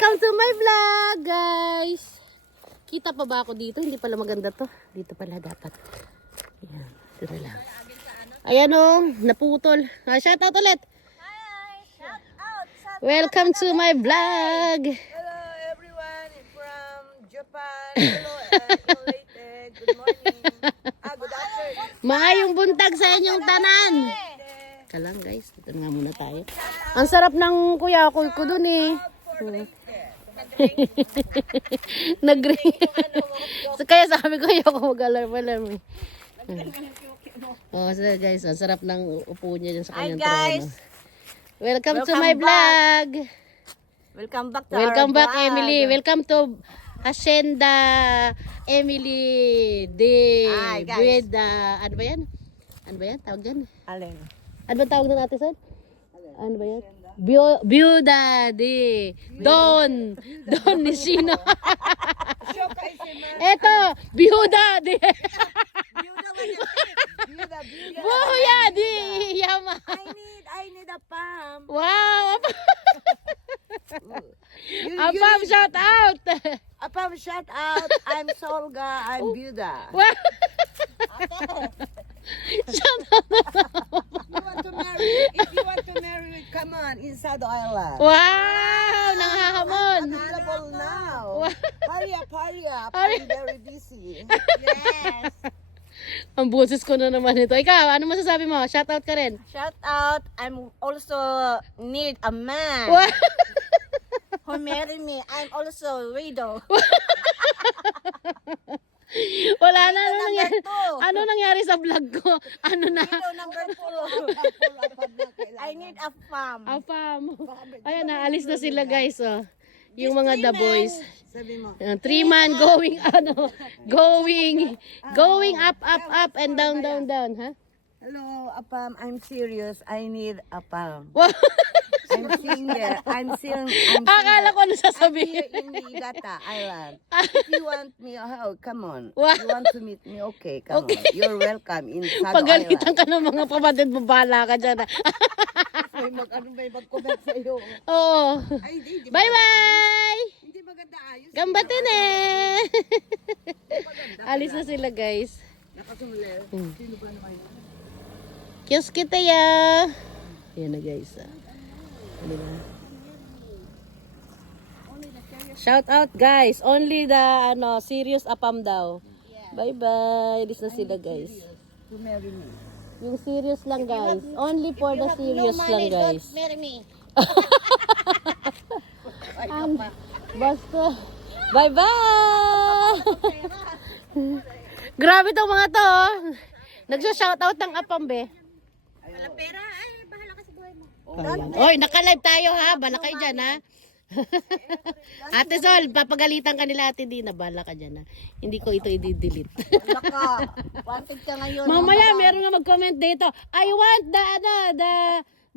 Welcome to my vlog, guys. Kita pa ba ako dito? Hindi pala maganda to. Dito pala dapat. Ayan, ito na lang. Ayan o, naputol. Shout out ulit. Hi! Shout out! Welcome to my vlog. Hello everyone from Japan. Hello and good morning. Good afternoon. Maayong buntag sa inyong tanan. Kalang guys, dito na nga muna tayo. Ang sarap ng kuya ko dun eh. Nag-ring. So, kaya sabi ko, ayoko mag-alarm-alarm eh. Oh, so guys, ang sarap ng upo niya dyan sa kanyang trono. Welcome to my vlog. Welcome back to Welcome our back, vlog. Emily. Welcome to Hacienda Emily de Hi, guys. Bueda. Ano ba yan? Ano ba yan? Tawag dyan? Alin? Ano ba tawag na natin, son? Ano ba yan? Bueda de Don ni Sino. Eto, Buda de Buya di Yama. I need a palm. Wow! Apam, shout out! A palm shout out. I'm Solga. I'm Buda. Wow! Shout out! If you want to marry, come on inside the island. Wow! Nanghahamon! Available now. Wow. Hurry up, hurry up. Hurry I'm very busy. Yes. Ang boses ko na naman ito. Ikaw, ano masasabi mo? Shout out ka rin. Shout out. I'm also need a man Wow! who marry me. I'm also widow. Wala na. Ano Number nangyari? two. Ano nangyari sa vlog ko? Ano na? Widow number 2. I need a farm. Apam. Ayan, naalis na sila guys. Oh. Yung mga the boys. Sabi mo. 3-man going, going up and down, ha? Hello, Apam. I'm serious. I need a palm. Wow! I'm single. I'm single. Akala ko ano I'm sasabihin. here in Niigata Island. If you want me, oh, come on. Wow. You want to meet me? Okay, come on. You're welcome in Sado Pagalitan Island. ka ng mga kapatid mo, bahala ka dyan. May mag-comment sa'yo. Oo. Ay, hindi Bye-bye! Hindi maganda ayos. Gambatin eh! Alis na sila guys. Nakasumler. Sino ba naman yun? Kiyos kita ya! Ayan na guys. Ano na? Shout out guys. Only the serious apam daw. Bye-bye. Alis na sila guys. To marry me. Yung serious lang guys. Only for the serious lang guys. Marry me. Basta. Bye-bye! Grabe tong mga to. Oh. Nagsa-shoutout ng apam be. Wala pera. Ay, bahala ka sa buhay mo. Oy, naka-live tayo ha. Bala kayo dyan ha. Ate Sol, papagalitan ka nila Ate Dina. Bala ka dyan ha. Hindi ko ito i-delete. Wala ka. Wanted ka ngayon. Mamaya, meron nga mag-comment dito. I want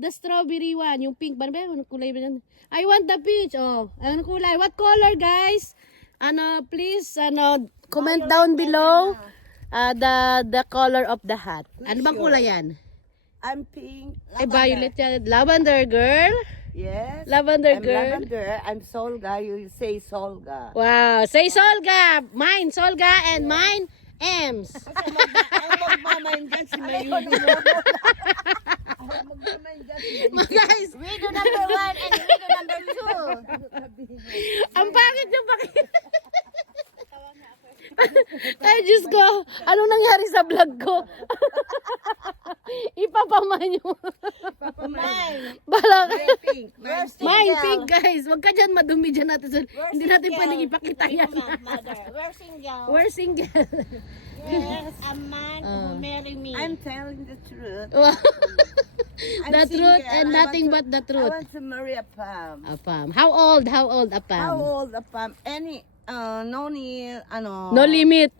the strawberry one. Yung pink. Ano ba yun? Anong kulay ba yan? I want the peach. Oh, anong kulay? What color, guys? Please, comment down below the color of the hat. Ano bang kulay yan? I'm pink. Ay, violet yan. Lavender girl? Yes. Lavender I'm girl? Lavender. I'm Solga. You say Solga. Wow. Say Solga. Mine, Solga, and mine, Ems. Ang magmamain dyan si Mayumi. Ang magmamain dyan si Mayumi. Guys, Widow number 1 and widow number 2. ang pangit yung pakita. Ay, Diyos ko. Anong nangyari sa vlog ko? Ipapaman yung... Mine. Bala ka. Pink. Mine pink, guys. Huwag ka dyan madumi dyan natin. Hindi natin pwedeng ipakita yan. Mother. We're single. We're single. Yes, a man who marry me. I'm telling the truth. Wow. I'm The truth single. and I nothing want but the I truth. want to marry a Pam. Apam. How old? How old, How Apam? old a Pam? Any, no need, No limit.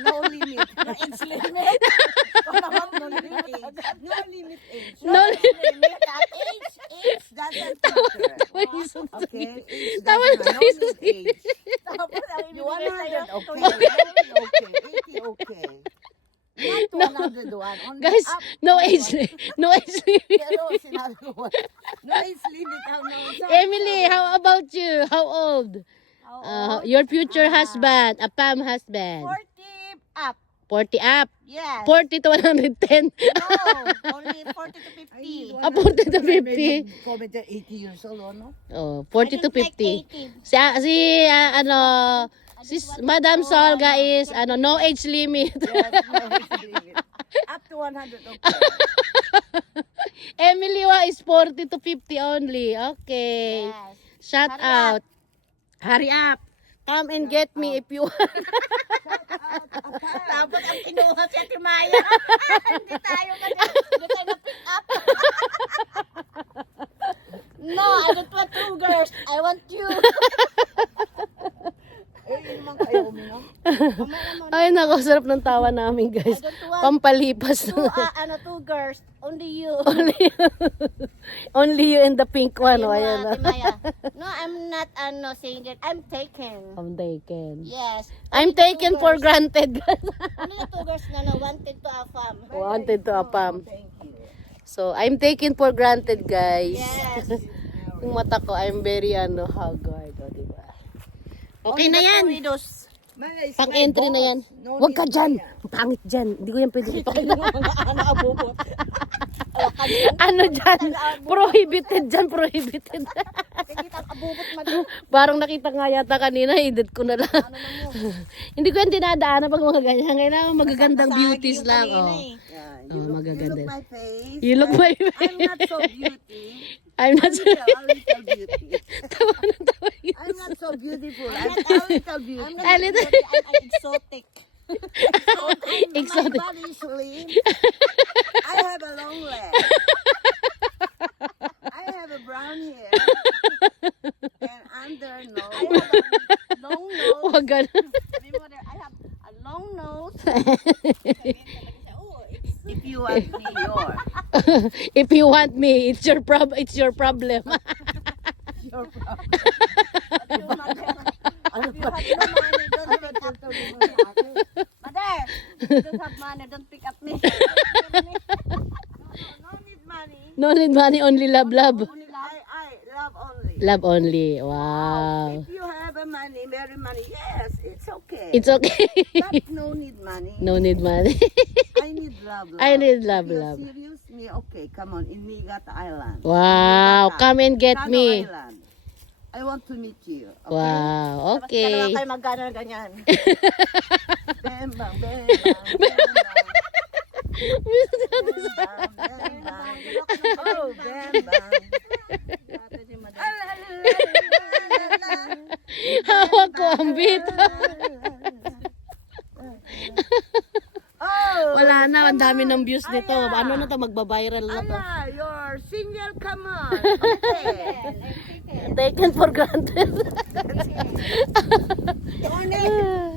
No limit. No age limit. No limit age. No limit age. No limit at age doesn't matter. Okay? Age Tama doesn't na matter. No tayo sa limit age. You 100, okay. 80, okay. Not 101. Only Guys, up. no age limit. No age limit. Pero sinabi ko, no age limit. No, Emily, how about you? How old? Your future husband, a Pam husband. 40 up. 40 up. Yes. 40 to 110. No, only 40 to 50. 40 to 50. Comment at 80 years old, no? Oh, 40 to 50. 80. Si Madam Solga is no age limit. Yes, no, up to 100. Okay. Emily Wa is 40 to 50 only. Okay. Yes. Shout Hurry out. Hurry up. Come and get me if you want. Tapos ang kinuha si Ate Maya. Hindi tayo na-pick up. No, I don't want two girls. I want you. Eh, naman kayo uminom. Ay, nako, sarap ng tawa namin, I guys. don't want Pampalipas. two girls. Only you. Only you and the pink one. Oh, Ate ayan. Oh. Maya. No, I'm not single. I'm taken. I'm taken. Yes. I'm taken for granted. Only the two girls na wanted to affirm. Wanted to apam. So, I'm taken for granted, guys. Yes. Yung mata ko, I'm very haggard. O, diba? Okay na yan. Pang-entry na yan. Huwag ka dyan. Pangit dyan. Hindi ko yan pwede ipakita. Ano dyan? Prohibited dyan. Prohibited. Parang nakita nga yata kanina. Edit ko na lang. Hindi ko yan dinadaanan pag mga ganyan. Ngayon magagandang beauties lang. Oh. Magaganda. My face. You look my face. I'm not so beauty. I'm not so A little beauty. tawa na tawa yun. I'm not so beautiful. I'm a little beauty. A little- I'm exotic. Exotic. My body is slim. I have a long leg. I have a brown hair. And under nose. I have a long nose. Huwag ganun. I have a long nose. If you want me, yours. If you want me, it's your it's your problem. Your problem. If you have no money, don't pick up me. Mother, if you don't have money, don't pick up me. No need money. No need money, only love. Only I love only. Love only. Wow. If you have a money, very money, yes, it's okay. It's okay. But no need money. No need money. I need love. I need love, If you're love. serious, me, okay, come on, in Niigata Island. Wow. Niigata. Come and get Kano me. Island. I want to meet you. Okay? Wow. Okay. Tapos kayo magkano na ganyan. Bam, bam, bam, bam, bam, bam. Oh, bam, bam. Hawak ko ang beat. Oh, Wala na. Ang dami ng views nito. Ano na to? Magbabiral na to. Ala, you're single, come on. Okay. Taken for granted.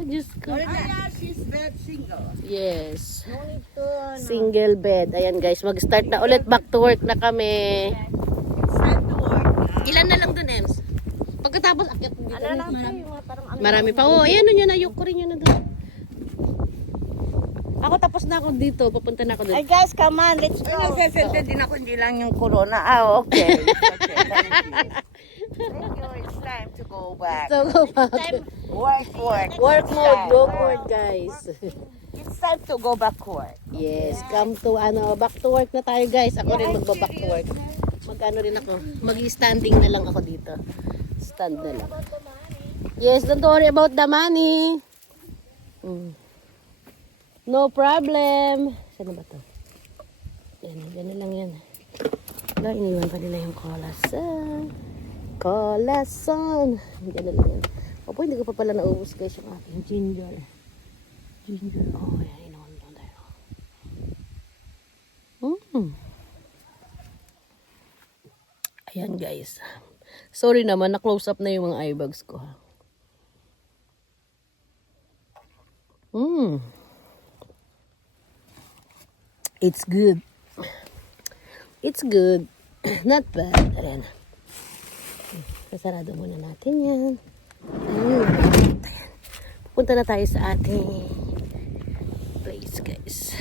Diyos ko. Aya, she's bad single. Yes. No need to, Single bed. Ayan guys, mag-start na ulit. Back to work na kami. It's time to work. Ilan na lang dun, Ems? Pagkatapos, akyat dito. Ano lang po yung mga parang Marami pa. Oh, ayan yun na. Yung rin yun na dun. Ako tapos na ako dito. Papunta na ako dun. Ay guys, come on, let's go. Nasesente din ako, hindi lang yung corona. Okay. Okay, thank you. Thank you, it's time to go back. So, go back. Work. Work mode. Work mode, guys. It's time to go back work. Yes. Come to, back to work na tayo, guys. Ako rin magba-back to work. Magkano rin ako. Mag-standing na lang ako dito. Stand na lang. Yes, don't worry about the money. No problem. Saan ba to? Yan lang yan. Wala, iniwan pa nila yung kolasan. Kolasan. Yan na lang yan. Opo, hindi ko pa pala naubos guys yung aking ginger. Ginger. Oh, yan. Iniwan pa tayo. Ayan guys. Sorry naman, na-close up na yung mga eye bags ko. It's good. It's good. Not bad. Ayan. Kasarado muna natin yan. Ayan. Pupunta na tayo sa ating place, guys.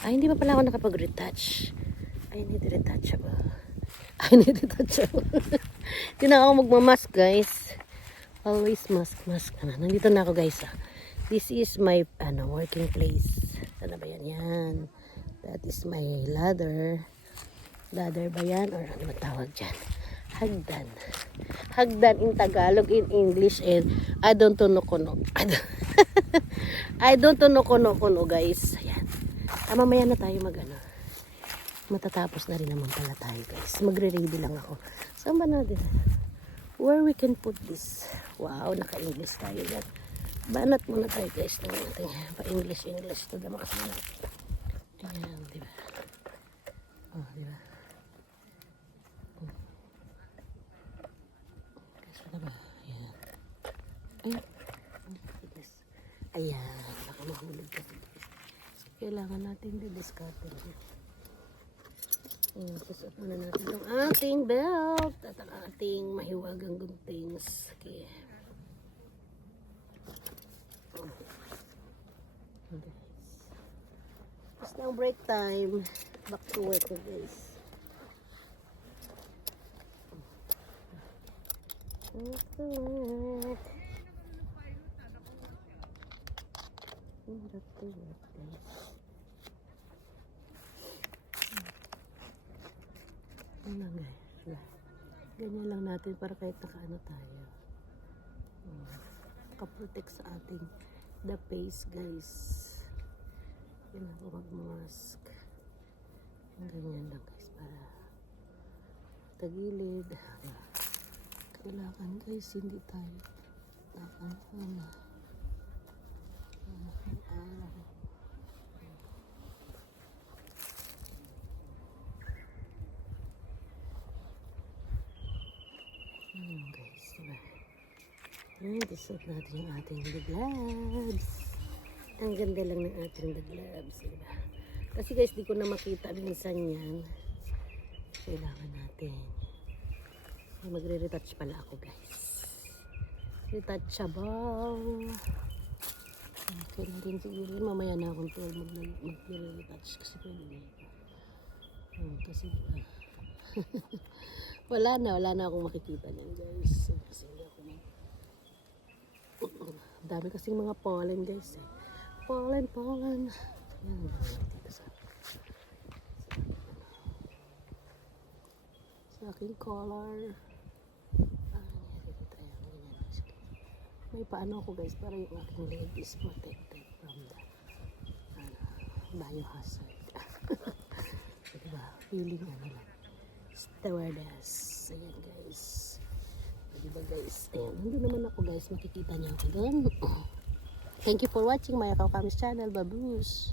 Ay, hindi pa pala ako nakapag-retouch. I need retouchable. Hindi na ako magmamask, guys. Always mask. Nandito na ako, guys. This is my working place. Ano ba yan? Yan. That is my ladder. Ladder ba yan? Or ano ba tawag dyan? Hagdan. Hagdan in Tagalog, in English, and I don't know kuno. I don't know kuno, guys. Ayan. Mamaya na tayo matatapos na rin naman pala tayo, guys. Magre-ready lang ako. Saan ba natin? Where we can put this? Wow, naka-English tayo yan. Banat muna tayo, guys. Tingnan natin. Pa-English. Ito na makasama. Ayan, diba? Oh, diba? Guys, ano ba? Ayan. Ayan. Baka mahulog ka. So, kailangan natin didiscarte lang. Susot muna natin itong ating belt at ang ating mahiwagang guntings. Okay. It's now break time. Back to work, guys. Back to work. Back to work, guys. Ano guys, ganyan lang natin para kahit nakaano tayo, nakaprotect sa ating the face, guys. Yun ako magmask. Ganyan lang, guys, para tagilid. Kailangan, guys, hindi tayo guys, diba? Ayan, isuot natin yung ating gloves. Ang ganda lang ng ating gloves, diba? Kasi guys, di ko na makita minsan yan. Kailangan natin. Magre-retouch pala ako, guys. Retouchable. Okay na rin siguro. Mamaya na akong 12 magre-retouch kasi pwede. Kasi wala na akong makikita niyan, guys. Kasi hindi ako dami kasing mga pollen, guys. Pollen. Yan, dito sa aking collar. May paano ako, guys, para yung aking leg is protected from the biohazard. Diba? Feeling lang. Stewardess. Ayan, guys. Diba, guys? Ayan. Hindi naman ako, guys. Makikita niyo ako doon. Thank you for watching my Kaw Kamis channel. Babush!